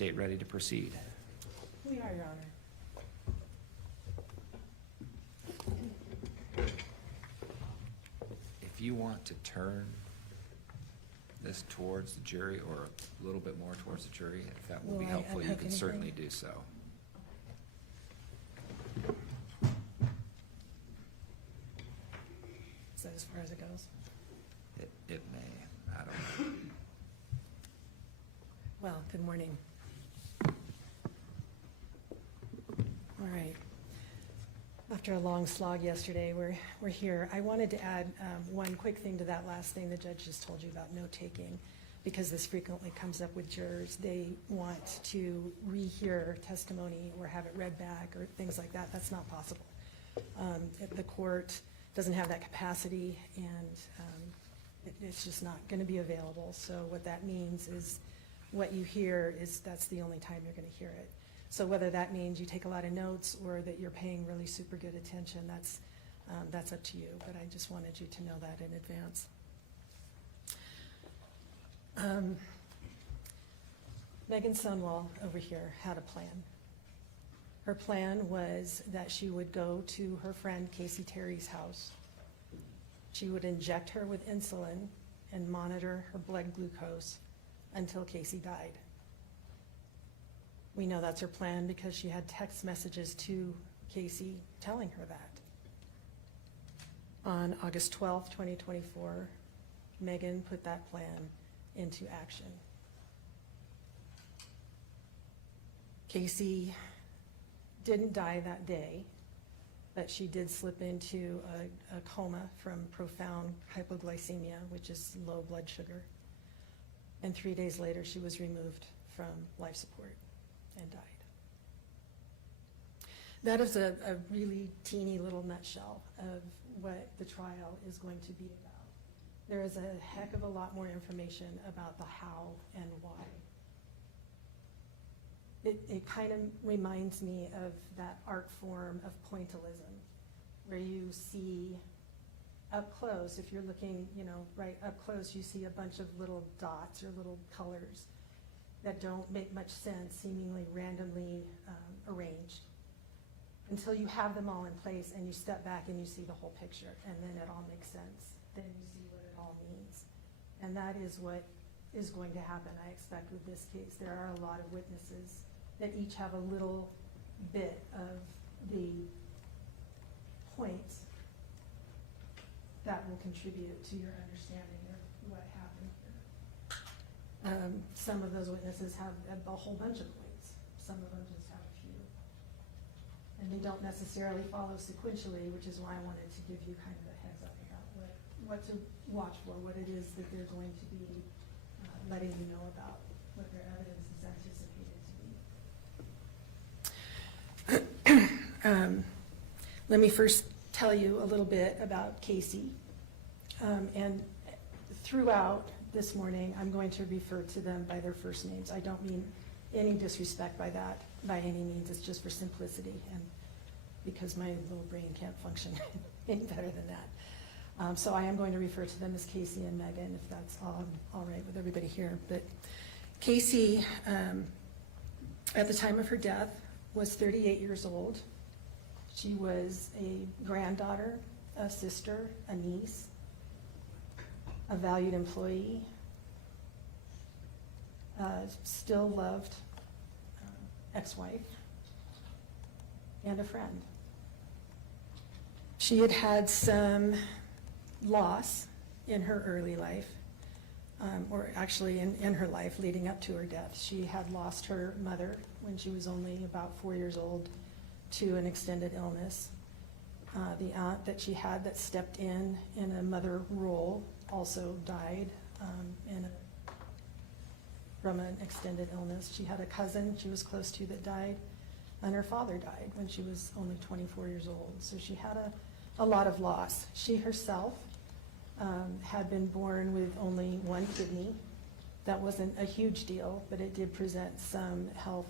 state ready to proceed? We are, Your Honor. If you want to turn this towards the jury or a little bit more towards the jury, if that will be Will I helpful, you unhook can anything? certainly do so. Is that as far as it goes? It may, I don't know. Well, good morning. All right. After a long slog yesterday, we're here. I wanted to add one quick thing to that last thing the judge just told you about note-taking, because this frequently comes up with jurors. They want to rehear testimony or have it read back or things like that. That's not possible. The court doesn't have that capacity, and it's just not going to be available. So what that means is what you hear is that's the only time you're going to hear it. So whether that means you take a lot of notes or that you're paying really super good attention, that's up to you. But I just wanted you to know that in advance. Meggan Sundwall over here had a plan. Her plan was that she would go to her friend Casey Terry's house. She would inject her with insulin and monitor her blood glucose until Casey died. We know that's her plan because she had text messages to Casey telling her that. On August 12th, 2024, Meggan put that plan into action. Casey didn't die that day, but she did slip into a coma from profound hypoglycemia, which is low blood sugar. And 3 days later, she was removed from life support and died. That is a really teeny little nutshell of what the trial is going to be about. There is a heck of a lot more information about the how and why. It kind of reminds me of that art form of pointillism, where you see up close, if you're looking, right up close, you see a bunch of little dots or little colors that don't make much sense, seemingly randomly arranged, until you have them all in place and you step back and you see the whole picture, and then it all makes sense. Then you see what it all means. And that is what is going to happen, I expect, with this case. There are a lot of witnesses that each have a little bit of the points that will contribute to your understanding of what happened here. Some of those witnesses have a whole bunch of points. Some of them just have a few. And they don't necessarily follow sequentially, which is why I wanted to give you kind of a heads up about what to watch for, what it is that they're going to be letting you know about, what their evidence is anticipated to be. Let me first tell you a little bit about Casey. And throughout this morning, I'm going to refer to them by their first names. I don't mean any disrespect by that, by any means. It's just for simplicity and because my little brain can't function any better than that. So I am going to refer to them as Casey and Meggan, if that's all right with everybody here. But Casey, at the time of her death, was 38 years old. She was a granddaughter, a sister, a niece, a valued employee, still loved ex-wife, and a friend. She had had some loss in her early life, or actually in her life leading up to her death. She had lost her mother when she was only about 4 years old to an extended illness. The aunt that she had that stepped in a mother role also died from an extended illness. She had a cousin she was close to that died, and her father died when she was only 24 years old. So she had a lot of loss. She herself had been born with only one kidney. That wasn't a huge deal, but it did present some health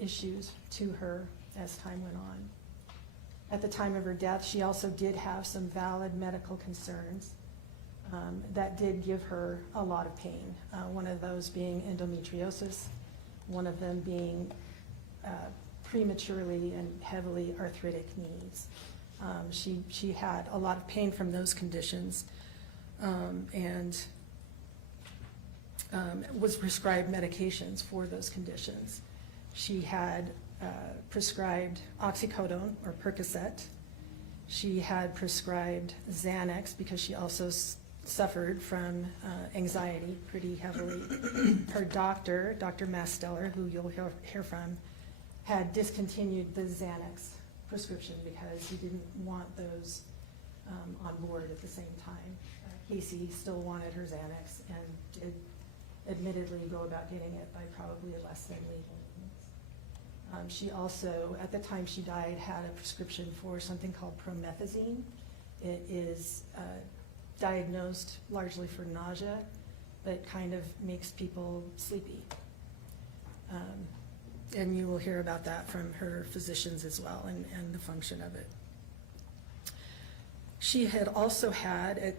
issues to her as time went on. At the time of her death, she also did have some valid medical concerns that did give her a lot of pain. One of those being endometriosis, one of them being prematurely and heavily arthritic knees. She had a lot of pain from those conditions, and was prescribed medications for those conditions. She had prescribed oxycodone or Percocet. She had prescribed Xanax because she also suffered from anxiety pretty heavily. Her doctor, Dr. Masteller, who you'll hear from, had discontinued the Xanax prescription because he didn't want those on board at the same time. Casey still wanted her Xanax and did admittedly go about getting it by probably less than legal means. She also, at the time she died, had a prescription for something called promethazine. It is diagnosed largely for nausea, but kind of makes people sleepy. And you will hear about that from her physicians as well, and the function of it. She had also had, at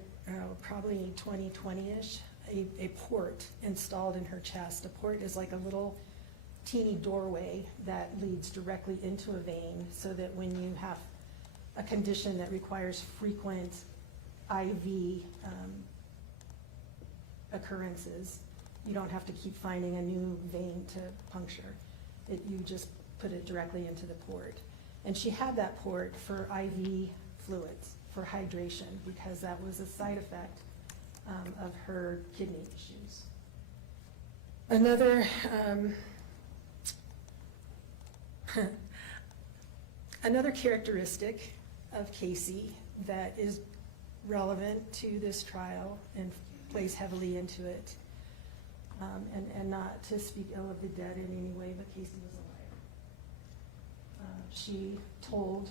probably 2020-ish, a port installed in her chest. A port is like a little teeny doorway that leads directly into a vein, so that when you have a condition that requires frequent IV occurrences, you don't have to keep finding a new vein to puncture. You just put it directly into the port. And she had that port for IV fluids, for hydration, because that was a side effect of her kidney issues. Another characteristic of Casey that is relevant to this trial and plays heavily into it, and not to speak ill of the dead in any way, but Casey was a liar. She told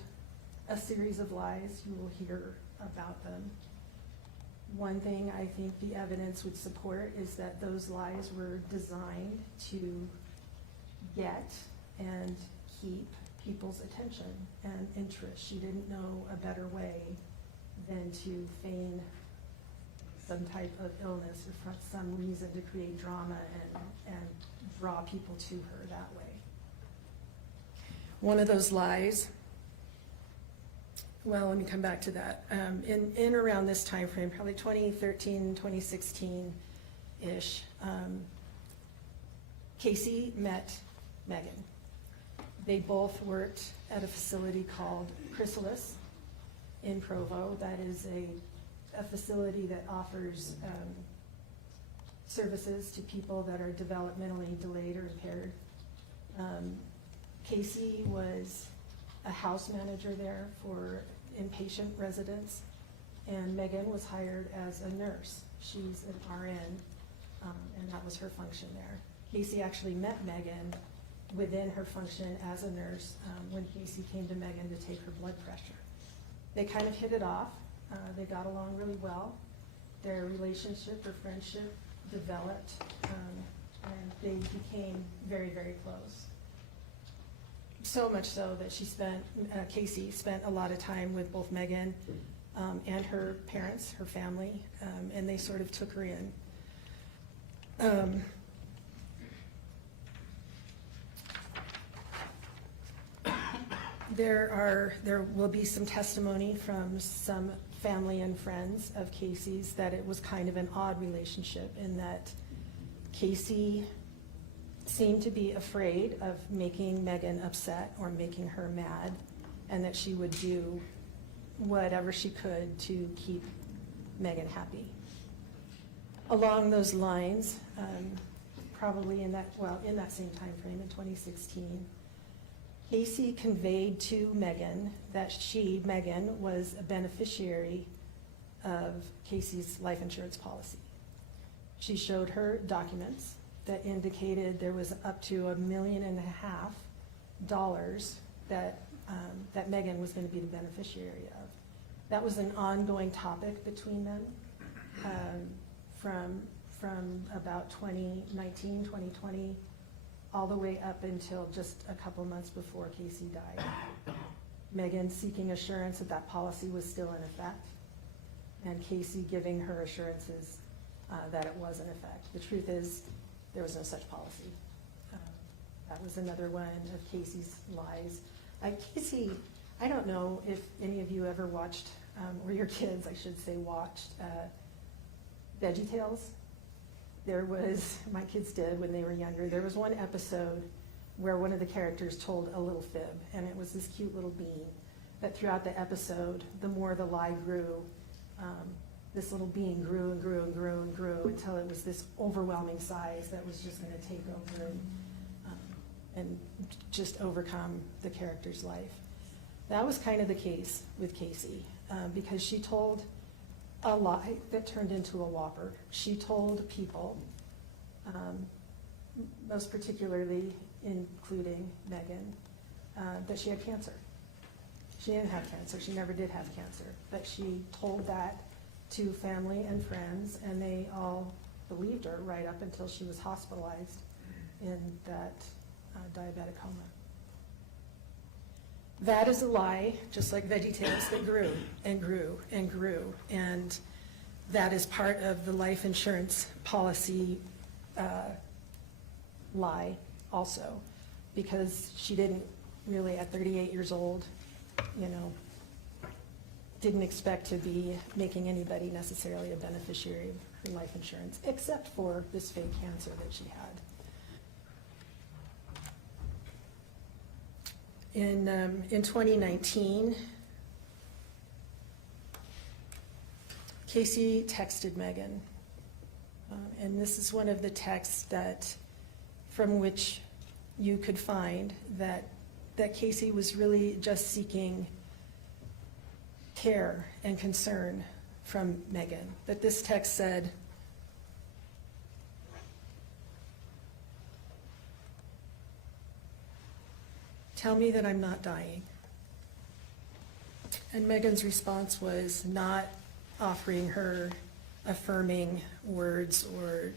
a series of lies. You will hear about them. One thing I think the evidence would support is that those lies were designed to get and keep people's attention and interest. She didn't know a better way than to feign some type of illness or for some reason to create drama and draw people to her that way. One of those lies, well, let me come back to that. In around this time frame, probably 2013, 2016-ish, Casey met Meggan. They both worked at a facility called Chrysalis in Provo. That is a facility that offers services to people that are developmentally delayed or impaired. Casey was a house manager there for inpatient residents, and Meggan was hired as a nurse. She's an RN, and that was her function there. Casey actually met Meggan within her function as a nurse when Casey came to Meggan to take her blood pressure. They kind of hit it off. They got along really well. Their relationship or friendship developed, and they became very, very close. So much so that Casey spent a lot of time with both Meggan and her parents, her family, and they sort of took her in. There will be some testimony from some family and friends of Casey's that it was kind of an odd relationship, in that Casey seemed to be afraid of making Meggan upset or making her mad, and that she would do whatever she could to keep Meggan happy. Along those lines, probably in that same time frame in 2016, Casey conveyed to Meggan that Meggan, was a beneficiary of Casey's life insurance policy. She showed her documents that indicated there was up to $1.5 million that Meggan was going to be the beneficiary of. That was an ongoing topic between them from about 2019, 2020, all the way up until just a couple months before Casey died. Meggan seeking assurance that that policy was still in effect, and Casey giving her assurances that it was in effect. The truth is, there was no such policy. was another one of Casey's lies. Casey, I don't know if any of you ever watched, or your kids, I should say, watched VeggieTales. There was, my kids did when they were younger, there was one episode where one of the characters told a little fib, and it was this cute little bean that throughout the episode, the more the lie grew, this little bean grew and grew and grew and grew until it was this overwhelming size that was just gonna take over and just overcome the character's life. That was kind of the case with Casey, because she told a lie that turned into a whopper. She told people, most particularly including Meggan, that she had cancer. She didn't have cancer, she never did have cancer, but she told that to family and friends, and they all believed her right up until she was hospitalized in that diabetic coma. That is a lie, just like VeggieTales, that grew and grew and grew, and that is part of the life insurance policy lie also, because she didn't really, at 38 years old, didn't expect to be making anybody necessarily a beneficiary of her life insurance, except for this fake cancer that she had. In 2019, Casey texted Meggan, and this is one of the texts from which you could find that Casey was really just seeking care and concern from Meggan. That this text said, "Tell me that I'm not dying." And Meggan's response was not offering her affirming words or,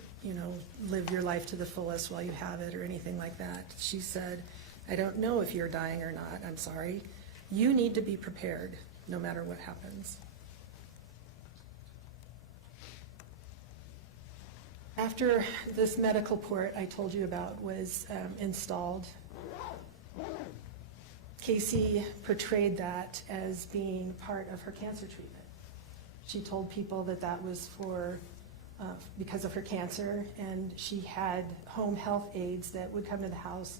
live your life to the fullest while you have it or anything like that. She said, "I don't know if you're dying or not. I'm sorry. You need to be prepared no matter what happens." After this medical port I told you about was installed, Casey portrayed that as being part of her cancer treatment. She told people that was because of her cancer, and she had home health aides that would come to the house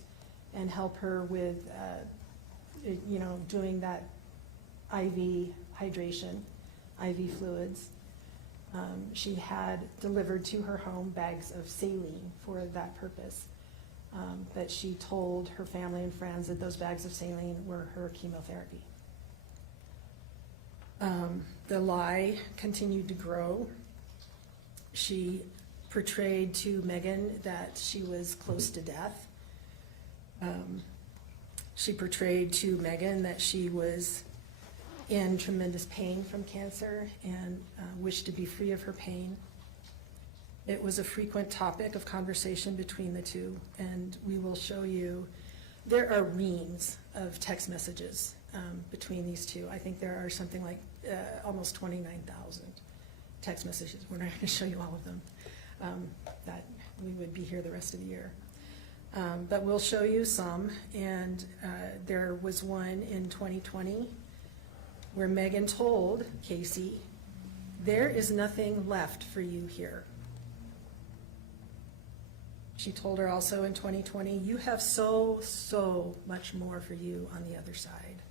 and help her with, doing that IV hydration, IV fluids. She had delivered to her home bags of saline for that purpose. But she told her family and friends that those bags of saline were her chemotherapy. The lie continued to grow. She portrayed to Meggan that she was close to death. She portrayed to Meggan that she was in tremendous pain from cancer and wished to be free of her pain. It was a frequent topic of conversation between the two, and we will show you, there are reams of text messages between these two. I think there are something like almost 29,000 text messages. We're not going to show you all of them. That we would be here the rest of the year. But we'll show you some, and there was one in 2020 where Meggan told Casey, "There is nothing left for you here." She told her also in 2020, "You have so much more for you on the other side."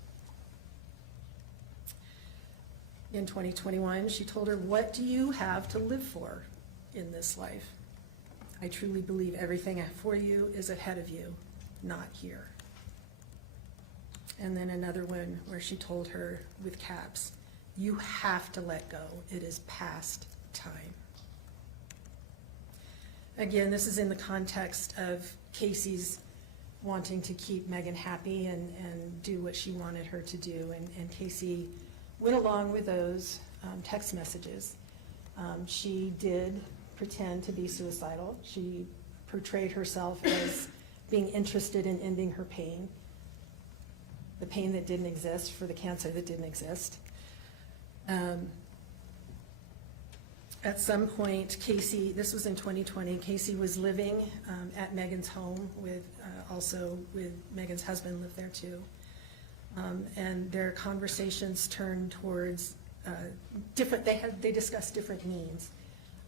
In 2021, she told her, "What do you have to live for in this life? I truly believe everything for you is ahead of you, not here." And then another one where she told her with caps, "You have to let go. It is past time." Again, this is in the context of Casey's wanting to keep Meggan happy and do what she wanted her to do. And Casey went along with those text messages. She did pretend to be suicidal. She portrayed herself as being interested in ending her pain, the pain that didn't exist for the cancer that didn't exist. At some point, Casey, this was in 2020, Casey was living at Megan's home with, also with Megan's husband lived there too. And their conversations turned towards they discussed different means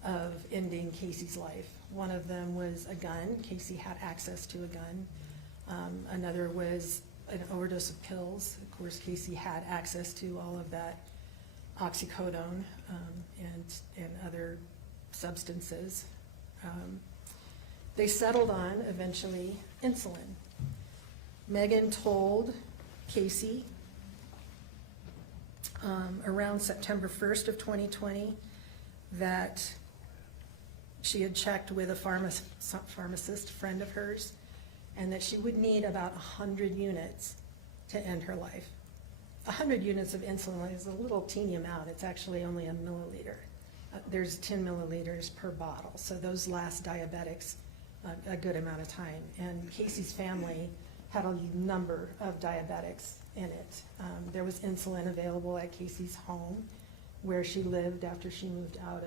of ending Casey's life. One of them was a gun. Casey had access to a gun. Another was an overdose of pills. Of course, Casey had access to all of that oxycodone and other substances. They settled on, eventually, insulin. Meggan told Casey around September 1st of 2020 that she had checked with a pharmacist friend of hers, and that she would need about 100 units to end her life. 100 units of insulin is a little teeny amount. It's actually only a milliliter. There's 10 milliliters per bottle, so those last diabetics a good amount of time. And Casey's family had a number of diabetics in it. There was insulin available at Casey's home, where she lived after she moved out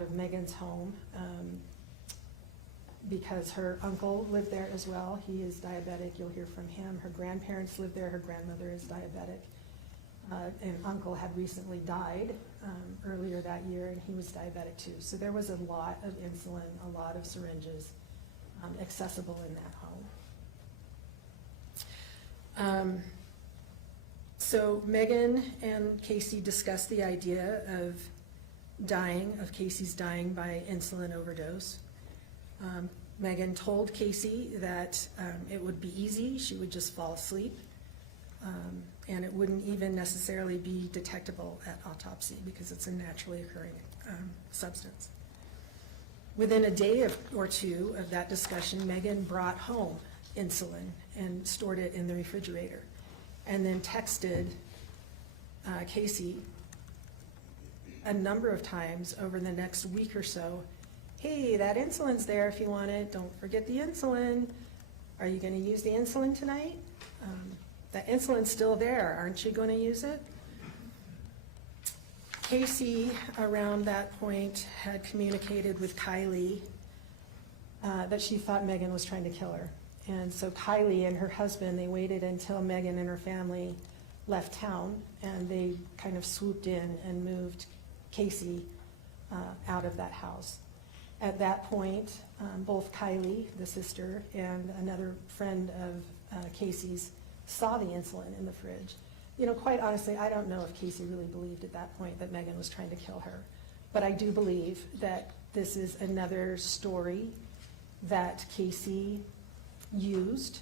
of Megan's home, because her uncle lived there as well. He is diabetic. You'll hear from him. Her grandparents lived there. Her grandmother is diabetic. And uncle had recently died earlier that year, and he was diabetic too. So there was a lot of insulin, a lot of syringes accessible in that home. So Meggan and Casey discussed the idea of Casey's dying by insulin overdose. Meggan told Casey that it would be easy. She would just fall asleep. And it wouldn't even necessarily be detectable at autopsy because it's a naturally occurring substance. Within a day or two of that discussion, Meggan brought home insulin and stored it in the refrigerator, and then texted Casey a number of times over the next week or so, "Hey, that insulin's there if you want it. Don't forget the insulin. Are you going to use the insulin tonight? That insulin's still there. Aren't you going to use it?" Casey, around that point, had communicated with Kylie that she thought Meggan was trying to kill her. And so Kylie and her husband, they waited until Meggan and her family left town, and they kind of swooped in and moved Casey out of that house. At that point, both Kylie, the sister, and another friend of Casey's saw the insulin in the fridge. You know, quite honestly, I don't know if Casey really believed at that point that Meggan was trying to kill her. But I do believe that this is another story that Casey used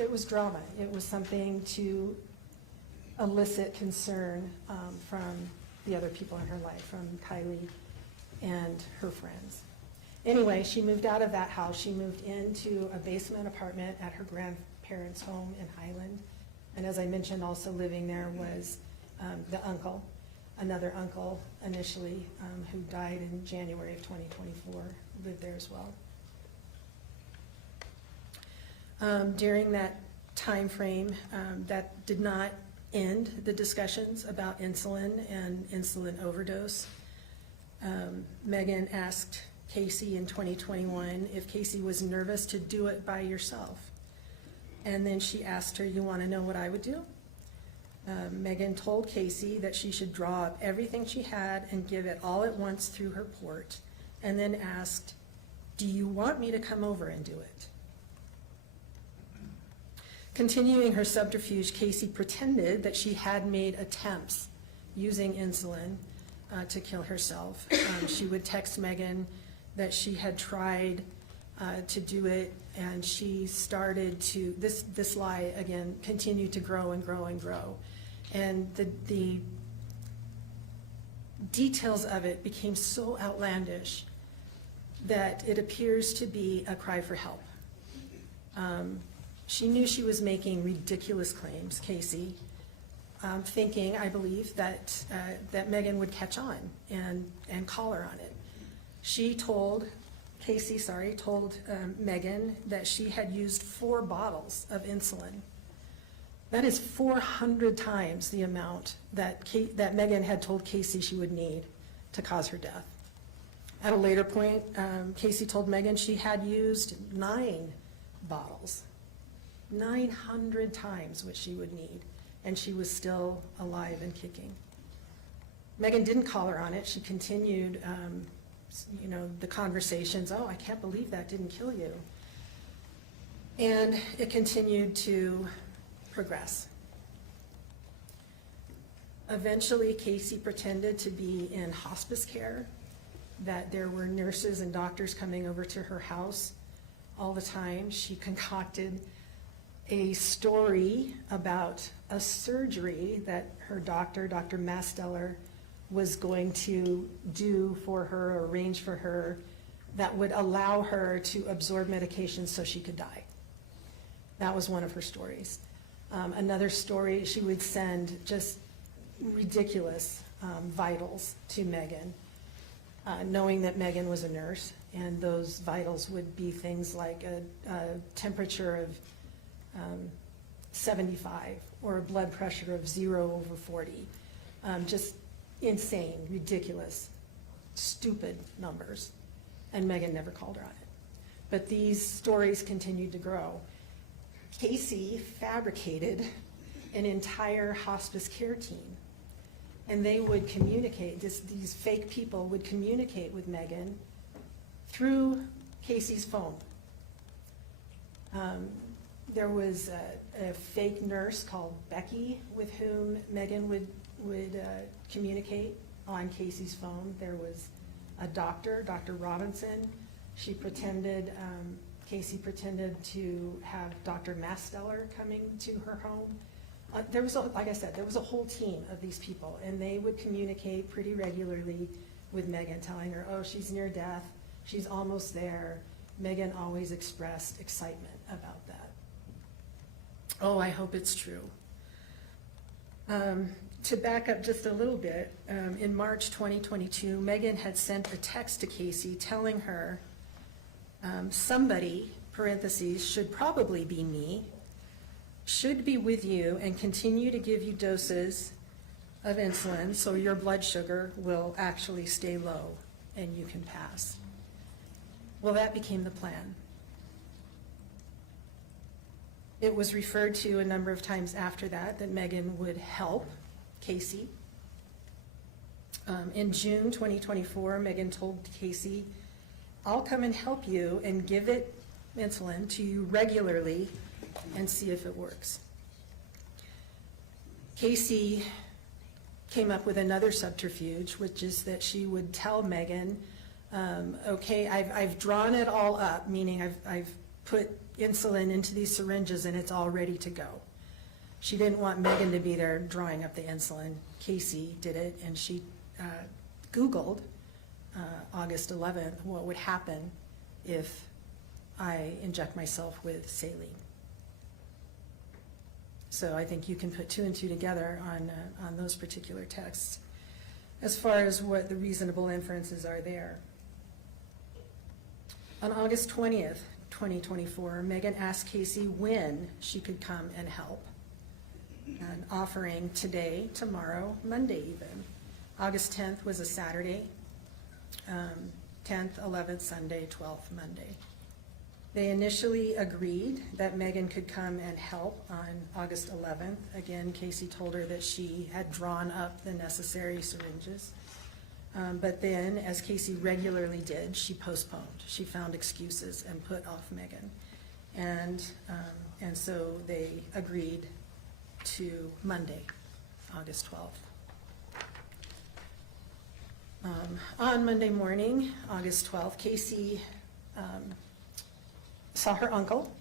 it was drama. It was something to elicit concern from the other people in her life, from Kylie and her friends. Anyway, she moved out of that house. She moved into a basement apartment at her grandparents' home in Highland. And as I mentioned, also living there was the uncle, another uncle initially, who died in January of 2024, lived there as well. During that time frame, that did not end the discussions about insulin and insulin overdose. Meggan asked Casey in 2021 if Casey was nervous to do it by yourself. And then she asked her, "You want to know what I would do?" Meggan told Casey that she should draw up everything she had and give it all at once through her port, and then asked, "Do you want me to come over and do it?" Continuing her subterfuge, Casey pretended that she had made attempts using insulin to kill herself. She would text Meggan that she had tried to do it, and she started to, this lie again continued to grow and grow and grow. And the details of it became so outlandish that it appears to be a cry for help. She knew she was making ridiculous claims, Casey, thinking, I believe, that Meggan would catch on and call her on it. She told Meggan that she had used 4 bottles of insulin That is 400 times the amount that Meggan had told Casey she would need to cause her death. At a later point, Casey told Meggan she had used 9 bottles, 900 times what she would need, and she was still alive and kicking. Meggan didn't call her on it. She continued, the conversations. Oh, I can't believe that didn't kill you. And it continued to progress. Eventually, Casey pretended to be in hospice care, that there were nurses and doctors coming over to her house all the time. She concocted a story about a surgery that her doctor, Dr. Masteller, was going to do for her, or arrange for her, that would allow her to absorb medications so she could die. That was one of her stories. Another story, she would send just ridiculous vitals to Meggan, knowing that Meggan was a nurse, and those vitals would be things like a temperature of 75 or a blood pressure of 0/40. Just insane, ridiculous, stupid numbers. And Meggan never called her on it. But these stories continued to grow. Casey fabricated an entire hospice care team, and they would communicate, these fake people would communicate with Meggan through Casey's phone. There was a fake nurse called Becky with whom Meggan would communicate on Casey's phone. There was a doctor, Dr. Robinson. Casey pretended to have Dr. Masteller coming to her home. Like I said, there was a whole team of these people, and they would communicate pretty regularly with Meggan, telling her, oh, she's near death, she's almost there. Meggan always expressed excitement about that. Oh, I hope it's true. To back up just a little bit, in March 2022, Meggan had sent a text to Casey telling her, somebody, parentheses, should probably be me, should be with you and continue to give you doses of insulin so your blood sugar will actually stay low and you can pass. Well, that became the plan. It was referred to a number of times after that Meggan would help Casey. In June 2024, Meggan told Casey, I'll come and help you and give it insulin to you regularly and see if it works. Casey came up with another subterfuge, which is that she would tell Meggan, okay, I've drawn it all up, meaning I've put insulin into these syringes and it's all ready to go. She didn't want Meggan to be there drawing up the insulin. Casey did it, and she Googled August 11th what would happen if I inject myself with saline. So I think you can put 2 and 2 together on those particular texts as far as what the reasonable inferences are there. On August 20th, 2024, Meggan asked Casey when she could come and help, and offering today, tomorrow, Monday even. August 10th was a Saturday, 10th, 11th, Sunday, 12th, Monday. They initially agreed that Meggan could come and help on August 11th. Again, Casey told her that she had drawn up the necessary syringes. But then, as Casey regularly did, she postponed. She found excuses and put off Meggan. And so they agreed to Monday, August 12th. On Monday morning, August 12th, Casey saw her uncle,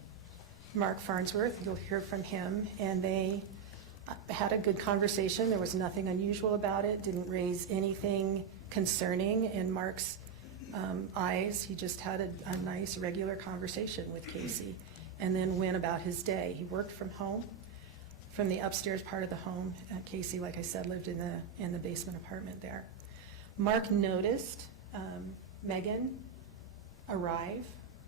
Mark Farnsworth. You'll hear from him, and they had a good conversation. There was nothing unusual about it, didn't raise anything concerning in Mark's eyes. He just had a nice, regular conversation with Casey, and then went about his day. He worked from home, from the upstairs part of the home. Casey, like I said, lived in the basement apartment there. Mark noticed Meggan arrive.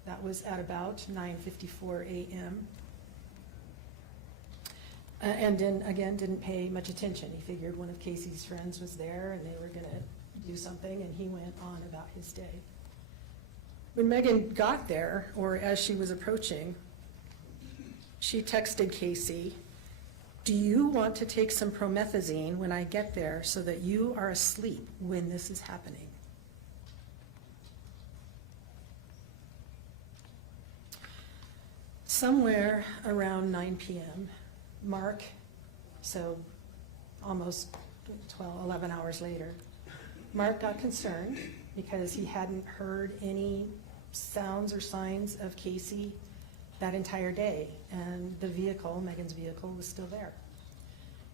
That was at about 9:54 a.m. And didn't pay much attention. He figured one of Casey's friends was there and they were gonna do something, and he went on about his day. When Meggan got there, or as she was approaching, she texted Casey, "Do you want to take some promethazine when I get there so that you are asleep when this is happening?" Somewhere around 9 p.m., Mark, so almost 11 hours later, Mark got concerned because he hadn't heard any sounds or signs of Casey that entire day, and the vehicle, Meggan's vehicle, was still there.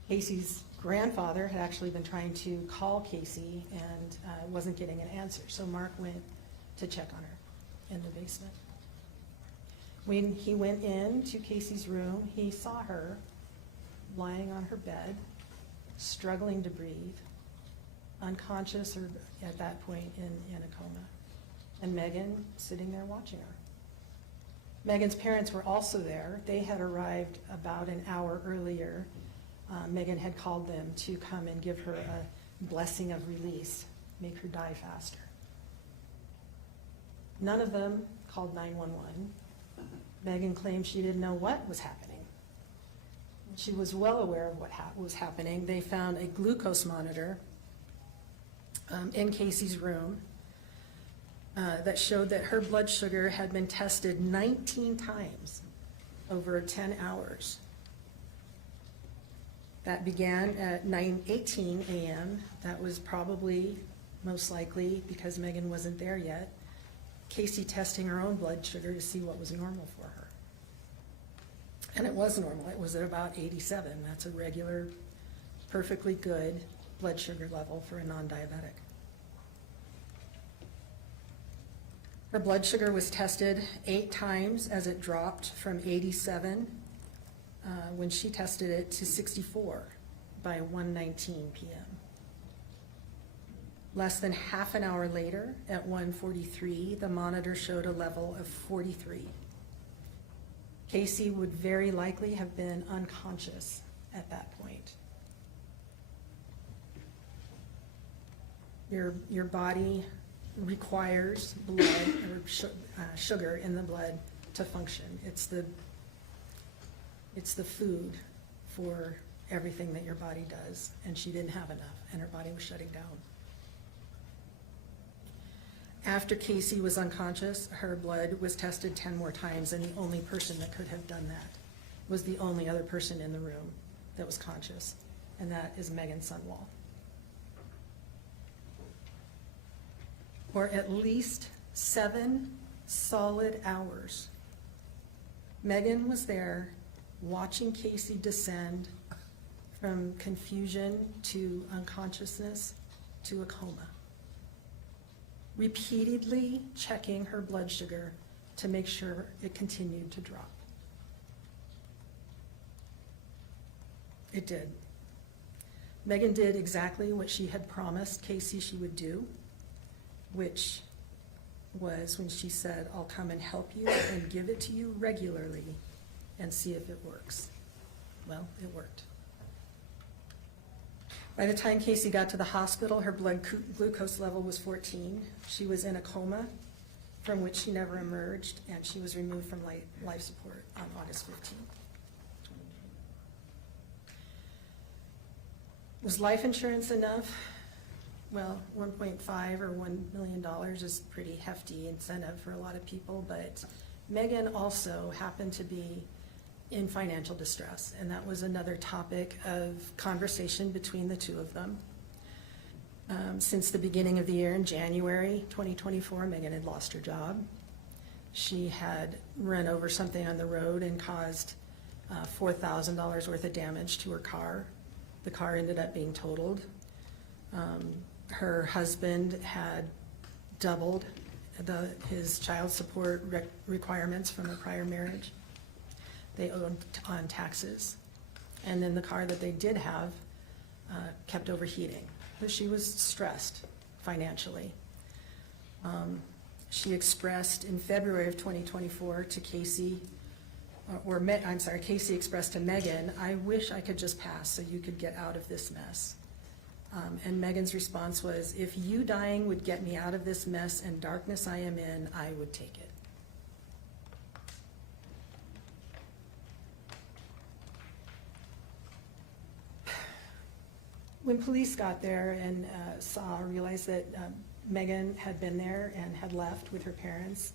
Casey's grandfather had actually been trying to call Casey and wasn't getting an answer, so Mark went to check on her in the basement. When he went into Casey's room, he saw her lying on her bed, struggling to breathe, unconscious, or at that point in a coma, and Meggan sitting there watching her. Meggan's parents were also there. They had arrived about an hour earlier. Meggan had called them to come and give her a blessing of release, make her die faster. None of them called 911. Meggan claimed she didn't know what was happening. She was well aware of what was happening. They found a glucose monitor in Casey's room that showed that her blood sugar had been tested 19 times over 10 hours. That began at 9:18 a.m. That was probably, most likely, because Meggan wasn't there yet, Casey testing her own blood sugar to see what was normal for her. And it was normal. It was at about 87. That's a regular, perfectly good blood sugar level for a non-diabetic. Her blood sugar was tested 8 times as it dropped from 87 when she tested it to 64 by 1:19 p.m. Less than half an hour later, at 1:43, the monitor showed a level of 43. Casey would very likely have been unconscious at that point. Your body requires blood or sugar in the blood to function. It's the food for everything that your body does, and she didn't have enough, and her body was shutting down. After Casey was unconscious, her blood was tested 10 more times, and the only person that could have done that was the only other person in the room that was conscious, and that is Meggan Sundwall. For at least 7 solid hours, Meggan was there watching Casey descend from confusion to unconsciousness to a coma, repeatedly checking her blood sugar to make sure it continued to drop. It did. Meggan did exactly what she had promised Casey she would do, which was when she said, "I'll come and help you and give it to you regularly and see if it works." Well, it worked. By the time Casey got to the hospital, her blood glucose level was 14. She was in a coma from which she never emerged, and she was removed from life support on August 15th. Was life insurance enough? Well, 1.5 or $1 million is pretty hefty incentive for a lot of people, but Meggan also happened to be in financial distress, and that was another topic of conversation between the two of them. Since the beginning of the year in January 2024, Meggan had lost her job. She had run over something on the road and caused $4,000 worth of damage to her car. The car ended up being totaled. Her husband had doubled his child support requirements from a prior marriage. They owed on taxes. And then the car that they did have kept overheating. So she was stressed financially. She expressed in February of 2024 to Casey Casey expressed to Meggan, I wish I could just pass so you could get out of this mess. And Meggan's response was, if you dying would get me out of this mess and darkness I am in, I would take it. When police got there and realized that Meggan had been there and had left with her parents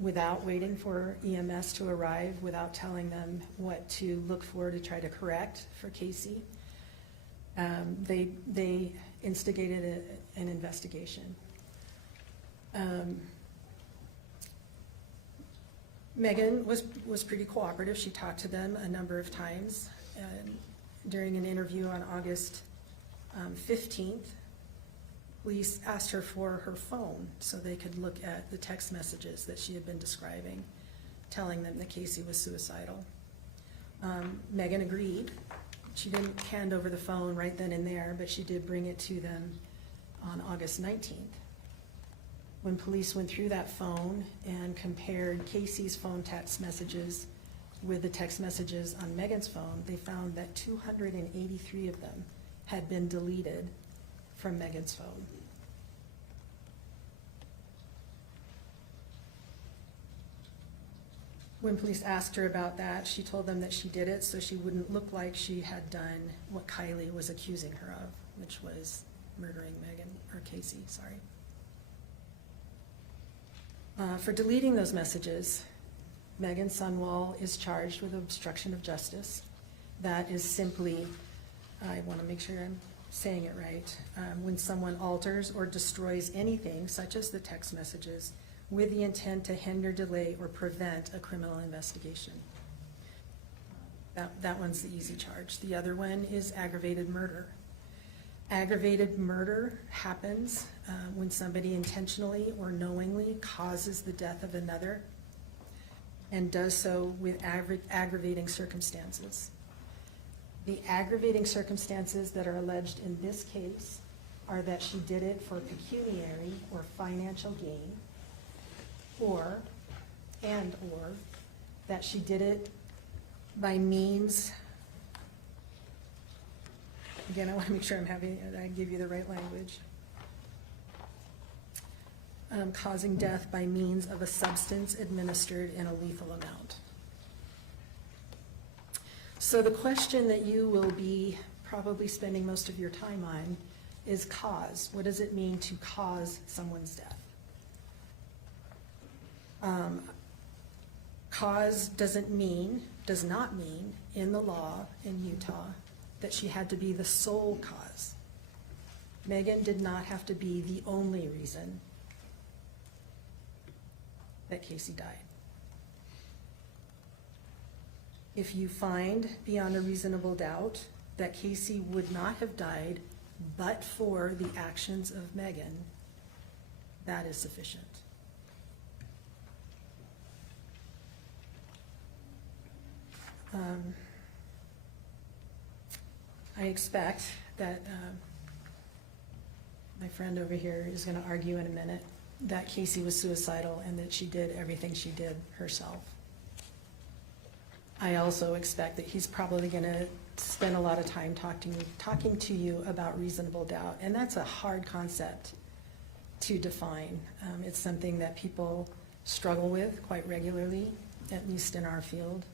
without waiting for EMS to arrive, without telling them what to look for to try to correct for Casey, they instigated an investigation. Meggan was pretty cooperative. She talked to them a number of times. During an interview on August 15th, police asked her for her phone so they could look at the text messages that she had been describing, telling them that Casey was suicidal. Meggan agreed. She didn't hand over the phone right then and there, but she did bring it to them on August 19th. When police went through that phone and compared Casey's phone text messages with the text messages on Meggan's phone, they found that 283 of them had been deleted from Meggan's phone. When police asked her about that, she told them that she did it so she wouldn't look like she had done what Kylie was accusing her of, which was murdering Casey, sorry. For deleting those messages, Meggan Sundwall is charged with obstruction of justice. That is simply, I want to make sure I'm saying it right, when someone alters or destroys anything, such as the text messages, with the intent to hinder, delay, or prevent a criminal investigation. That one's the easy charge. The other one is aggravated murder. Aggravated murder happens when somebody intentionally or knowingly causes the death of another and does so with aggravating circumstances. The aggravating circumstances that are alleged in this case are that she did it for pecuniary or financial gain, or that she did it by means, again, I want to make sure I give you the right language, causing death by means of a substance administered in a lethal amount. So the question that you will be probably spending most of your time on is cause. What does it mean to cause someone's death? Cause does not mean in the law in Utah that she had to be the sole cause. Meggan did not have to be the only reason that Casey died. If you find beyond a reasonable doubt that Casey would not have died but for the actions of Meggan, that is sufficient. I expect that my friend over here is going to argue in a minute that Casey was suicidal and that she did everything she did herself. I also expect that he's probably going to spend a lot of time talking to you about reasonable doubt, and that's a hard concept to define. It's something that people struggle with quite regularly, at least in our field.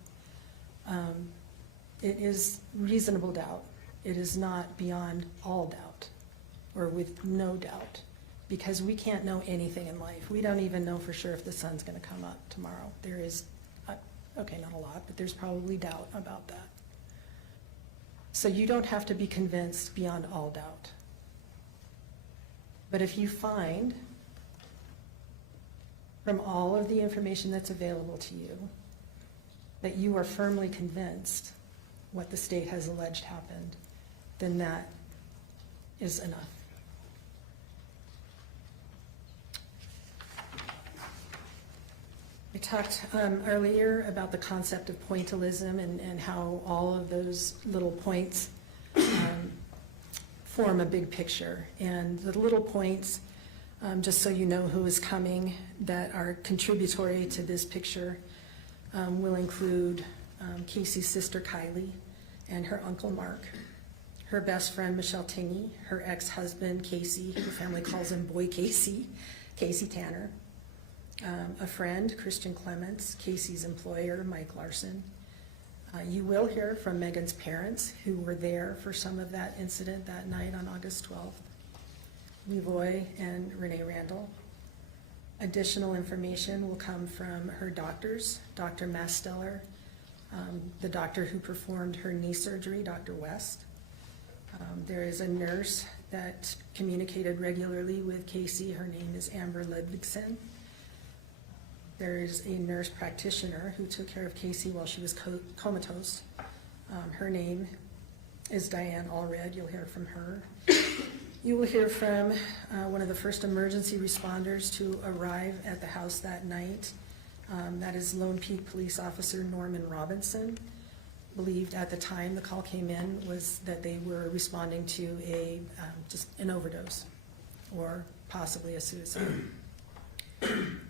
It is reasonable doubt. It is not beyond all doubt or with no doubt, because we can't know anything in life. We don't even know for sure if the sun's going to come up tomorrow. There is, okay, not a lot, but there's probably doubt about that. So you don't have to be convinced beyond all doubt. But if you find from all of the information that's available to you that you are firmly convinced what the state has alleged happened, then that is enough. I talked earlier about the concept of pointillism and how all of those little points form a big picture. And the little points Just so you know who is coming that are contributory to this picture will include Casey's sister Kylie and her uncle Mark, her best friend Michelle Tingy, her ex-husband Casey, who the family calls him Boy Casey, Casey Tanner, a friend, Christian Clements, Casey's employer, Mike Larson. You will hear from Meggan's parents, who were there for some of that incident that night on August 12th, Levoy and Renee Randall. Additional information will come from her doctors, Dr. Masteller, the doctor who performed her knee surgery, Dr. West. There is a nurse that communicated regularly with Casey. Her name is Amber Ludvigsen. There is a nurse practitioner who took care of Casey while she was comatose. Her name is Diane Allred. You'll hear from her. You will hear from one of the first emergency responders to arrive at the house that night. That is Lone Peak Police Officer Norman Robinson. Believed at the time the call came in was that they were responding to just an overdose or possibly a suicide,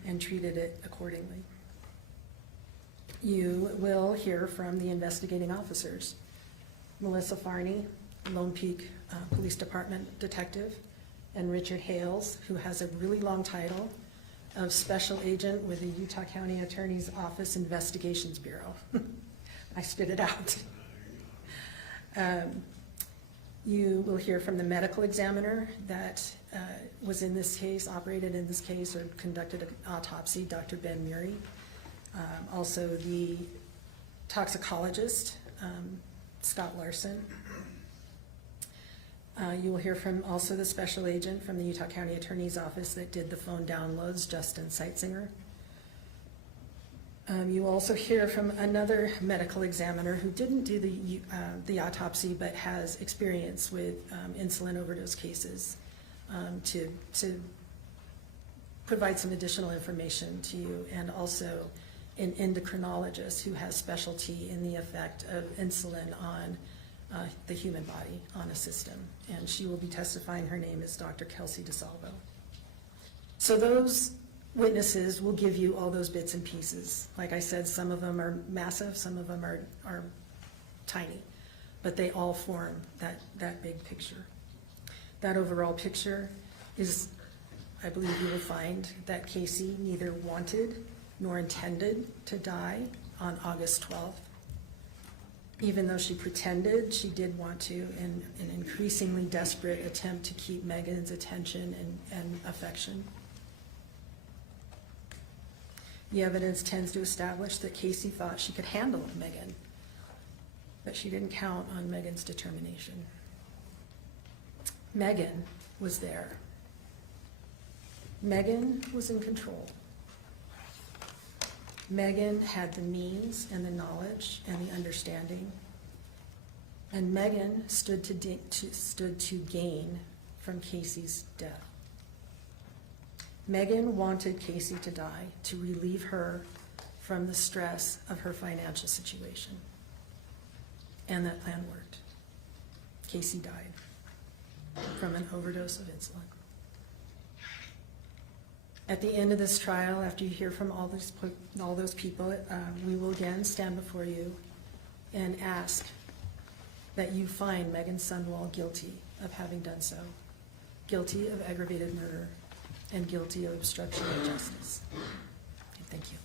and treated it accordingly. You will hear from the investigating officers, Melissa Farney, Lone Peak Police Department detective, and Richard Hales, who has a really long title of Special Agent with the Utah County Attorney's Office Investigations Bureau. I spit it out. You will hear from the medical examiner that was in this case, operated in this case, or conducted an autopsy, Dr. Ben Murray. Also the toxicologist, Scott Larson. You will hear from also the special agent from the Utah County Attorney's Office that did the phone downloads, Justin Seitzinger. You will also hear from another medical examiner who didn't do the autopsy but has experience with insulin overdose cases to provide some additional information to you, and also an endocrinologist who has specialty in the effect of insulin on the human body, on a system. And she will be testifying. Her name is Dr. Kelsey DeSalvo. So those witnesses will give you all those bits and pieces. Like I said, some of them are massive, some of them are tiny, but they all form that big picture. That overall picture is, I believe you will find that Casey neither wanted nor intended to die on August 12th. Even though she pretended she did want to, in an increasingly desperate attempt to keep Meggan's attention and affection. The evidence tends to establish that Casey thought she could handle Meggan, but she didn't count on Meggan's determination. Meggan was there. Meggan was in control. Meggan had the means and the knowledge and the understanding, and Meggan stood to gain from Casey's death. Meggan wanted Casey to die to relieve her from the stress of her financial situation, and that plan worked. Casey died from an overdose of insulin. At the end of this trial, after you hear from all those people, we will again stand before you and ask that you find Meggan Sundwall guilty of having done so, guilty of aggravated murder, and guilty of obstruction of justice. Okay, thank you.